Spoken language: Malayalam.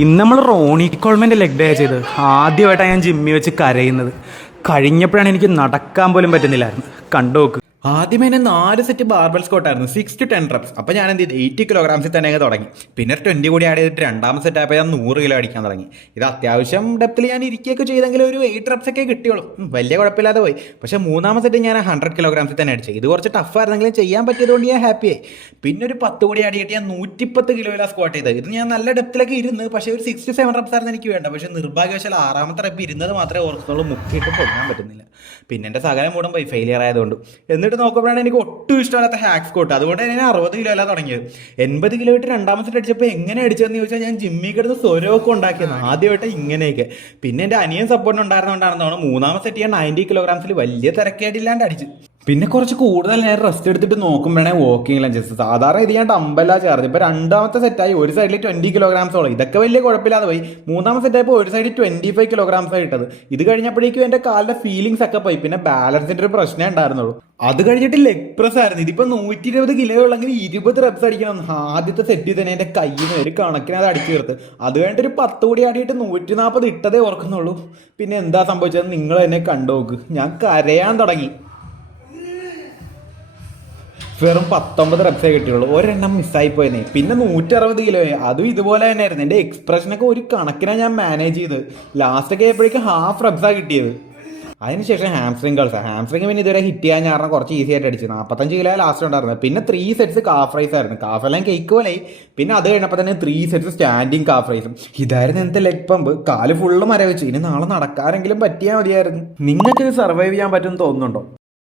ഇന്ന് നമ്മൾ റോണി കോൾമൻ്റെ ലെഗ് ഡേ ചെയ്ത് ആദ്യമായിട്ടാണ് ഞാൻ ജിമ്മി വെച്ച് കരയുന്നത്. കഴിഞ്ഞപ്പോഴാണ് എനിക്ക് നടക്കാൻ പോലും പറ്റുന്നില്ലായിരുന്നു. കണ്ടു. ആദ്യമേ തന്നെ 4 സെറ്റ് ബാർബൽ സ്കോട്ടായിരുന്നു, 6 to 10 റെപ്സ്. അപ്പോൾ ഞാൻ എന്ത് ചെയ്തു, 80 kilograms തന്നെ തുടങ്ങി. പിന്നെ 20 കൂടി ആഡ് ചെയ്തിട്ട് രണ്ടാമത്തെ സെറ്റ് ആയപ്പോൾ ഞാൻ 100 കിലോ അടിക്കാൻ തുടങ്ങി. ഇത് അത്യാവശ്യം ഡെപ്തിൽ ഞാൻ ഇരിക്കുകയൊക്കെ ചെയ്തെങ്കിൽ ഒരു 8 റെപ്സ് ഒക്കെ കിട്ടിയോളൂ, വലിയ കുഴപ്പമില്ലാതെ പോയി. പക്ഷേ മൂന്നാമത്തെ സെറ്റ് ഞാൻ 100 kilograms തന്നെ അടിച്ചു. ഇത് കുറച്ച് ടഫായിരുന്നെങ്കിലും ചെയ്യാൻ പറ്റിയതുകൊണ്ട് ഞാൻ ഹാപ്പിയായി. പിന്നെ ഒരു 10 കൂടി ആഡ് ചെയ്തിട്ട് ഞാൻ 110 കിലോയിലാണ് സ്ക്വാട്ട് ചെയ്തത്. ഇത് ഞാൻ നല്ല ഡെപ്തിലൊക്കെ ഇരുന്ന്, പക്ഷേ ഒരു 6 to 7 റെപ്സ് ആയിരുന്നു എനിക്ക് വേണ്ട. പക്ഷേ നിർഭാഗ്യവശാൽ 6ാമത്തെ റെപ്പ് ഇരുന്നത് മാത്രമേ ഓർക്കുന്നുള്ളൂ, മുക്കിയിട്ട് പൊങ്ങാൻ പറ്റുന്നില്ല. പിന്നെ എൻ്റെ സകലം മൂടും പോയി, ഫെയിലിയർ ആയതുകൊണ്ട്. എന്നിട്ട് നോക്കുമ്പോഴാണ് എനിക്ക് ഒട്ടും ഇഷ്ടമല്ലാത്ത ഹാക്ക് സ്കോട്ട്. അതുകൊണ്ട് ഞാൻ 60 കിലോ അല്ല തുടങ്ങിയത്. 80 കിലോ ഇട്ട് രണ്ടാമത്തെ അടിച്ചപ്പോൾ എങ്ങനെ അടിച്ചതെന്ന് ചോദിച്ചാൽ ഞാൻ ജിമ്മിൽ കിടന്ന് സ്വരമൊക്കെ ഉണ്ടാക്കിയത് ആദ്യമായിട്ട് ഇങ്ങനെയൊക്കെ. പിന്നെ എൻ്റെ അനിയൻ സപ്പോർട്ട് ഉണ്ടായിരുന്നുകൊണ്ടാണെന്നാണ് മൂന്നാമത്തെ സെറ്റ് ഞാൻ 90 kilograms വലിയ തിരക്കേടില്ലാണ്ട് അടിച്ചു. പിന്നെ കുറച്ച് കൂടുതൽ ഞാൻ റെസ്റ്റ് എടുത്തിട്ട് നോക്കുമ്പോഴേ വാക്കിംഗ് ലഞ്ചസ്. സാധാരണ ഇത് ഞാൻ ഡമ്പല്ല ചേർത്ത്. ഇപ്പോൾ രണ്ടാമത്തെ സെറ്റായി ഒരു സൈഡിൽ 20 kilograms. ഇതൊക്കെ വലിയ കുഴപ്പമില്ലാതെ പോയി. മൂന്നാമത്തെ സെറ്റായപ്പോൾ ഒരു സൈഡിൽ 25 kilograms ഇട്ടത്. ഇത് കഴിഞ്ഞപ്പോഴേക്കും എൻ്റെ കാലിൻ്റെ ഫീലിങ്സ് ഒക്കെ പോയി. പിന്നെ ബാലൻസിൻ്റെ ഒരു പ്രശ്നമേ ഉണ്ടായിരുന്നുള്ളൂ. അത് കഴിഞ്ഞിട്ട് ലെഗ് പ്രസ് ആയിരുന്നു. ഇതിപ്പോൾ 120 കിലോ ഉള്ളെങ്കിൽ 20 റെപ്സ് അടിക്കണം. ആദ്യത്തെ സെറ്റിൽ തന്നെ എൻ്റെ കയ്യിൽ നിന്ന് ഒരു കണക്കിന് അത് അടിച്ചു തീർത്ത്. അത് കഴിഞ്ഞിട്ട് ഒരു 10 കൂടി ആടിയിട്ട് 140 ഇട്ടതേ ഓർക്കുന്നുള്ളൂ. പിന്നെ എന്താ സംഭവിച്ചത് നിങ്ങൾ എന്നെ കണ്ടു നോക്ക്. ഞാൻ കരയാൻ തുടങ്ങി. വെറും 19 റെപ്സേ കിട്ടിയുള്ളൂ, ഒരെണ്ണം മിസ്സായിപ്പോയെന്നേ. പിന്നെ 160 കിലോയെ, അതും ഇതുപോലെ തന്നെയായിരുന്നു. എൻ്റെ എക്സ്പ്രഷനൊക്കെ ഒരു കണക്കിനാണ് ഞാൻ മാനേജ് ചെയ്ത്. ലാസ്റ്റൊക്കെ ആയപ്പോഴേക്കും ഹാഫ് റെപ്സാണ് കിട്ടിയത്. അതിനുശേഷം ഹാംസ്ട്രിങ് പിന്നെ ഇതുവരെ ഹിറ്റ് ചെയ്യാൻ കാരണം കുറച്ച് ഈസി ആയിട്ട് അടിച്ചു. 45 കിലോ ലാസ്റ്റ് ഉണ്ടായിരുന്നത്. പിന്നെ 3 സെറ്റ്സ് കാഫ് റൈസ് ആയിരുന്നു. കാഫ് എല്ലാം കേക്ക് പോലെയായി. പിന്നെ അത് കഴിഞ്ഞപ്പോൾ തന്നെ 3 സെറ്റ്സ് സ്റ്റാൻഡിങ് കാഫ് റൈസും. ഇതായിരുന്നു എൻ്റെ ലെഗ് പമ്പ്. കാല് ഫുള്ള് മരവിച്ചു. ഇനി നാളെ നടക്കാനെങ്കിലും പറ്റിയാൽ മതിയായിരുന്നു. നിങ്ങൾക്ക് ഇത് സർവൈവ് ചെയ്യാൻ പറ്റുമെന്ന് തോന്നുന്നുണ്ടോ?